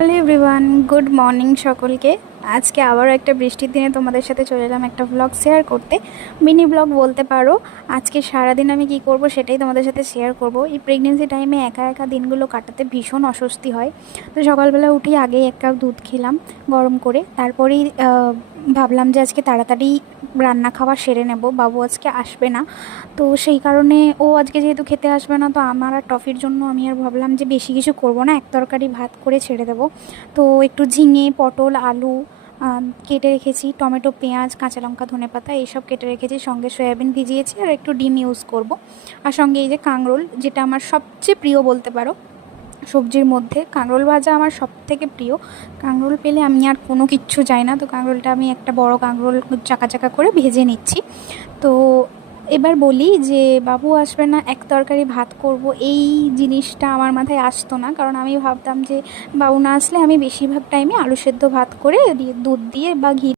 Hello everyone, good morning সকলকে। আজকে আবারও একটা বৃষ্টির দিনে তোমাদের সাথে চলে এলাম একটা ব্লগ শেয়ার করতে। মিনি ব্লগ বলতে পারো। আজকে সারাদিন আমি কি করব সেটাই তোমাদের সাথে শেয়ার করব। এই প্রেগনেন্সি টাইমে একা একা দিনগুলো কাটাতে ভীষণ অস্বস্তি হয়। তো সকালবেলা উঠেই আগেই এক কাপ দুধ খেলাম গরম করে, তারপরেই ভাবলাম যে আজকে তাড়াতাড়ি রান্না খাওয়া সেরে নেব, বাবু আজকে আসবে না। তো সেই কারণে ও আজকে যেহেতু খেতে আসবে না, তো আমার আর টফির জন্য আমি আর ভাবলাম যে বেশি কিছু করব না, এক তরকারি ভাত করে ছেড়ে দেবো। তো একটু ঝিঙে, পটল, আলু কেটে রেখেছি, টমেটো, পেঁয়াজ, কাঁচা লঙ্কা, ধনেপাতা এইসব কেটে রেখেছি, সঙ্গে সয়াবিন ভিজিয়েছি আর একটু ডিম ইউজ করব। আর সঙ্গে এই যে কাঁকরোল, যেটা আমার সবচেয়ে প্রিয় বলতে পারো সবজির মধ্যে। কাঁকরোল ভাজা আমার সবথেকে প্রিয়। কাঁকরোল পেলে আমি আর কোনো কিচ্ছু চাই না। তো কাঁকরোলটা আমি একটা বড় কাঁকরোল চাকা চাকা করে ভেজে নিচ্ছি। তো এবার বলি যে বাবু আসবে না, এক তরকারি ভাত করব, এই জিনিসটা আমার মাথায় আসতো না। কারণ আমি ভাবতাম যে বাবু না আসলে আমি বেশিরভাগ টাইমে আলু সেদ্ধ ভাত করে দুধ দিয়ে বা ঘি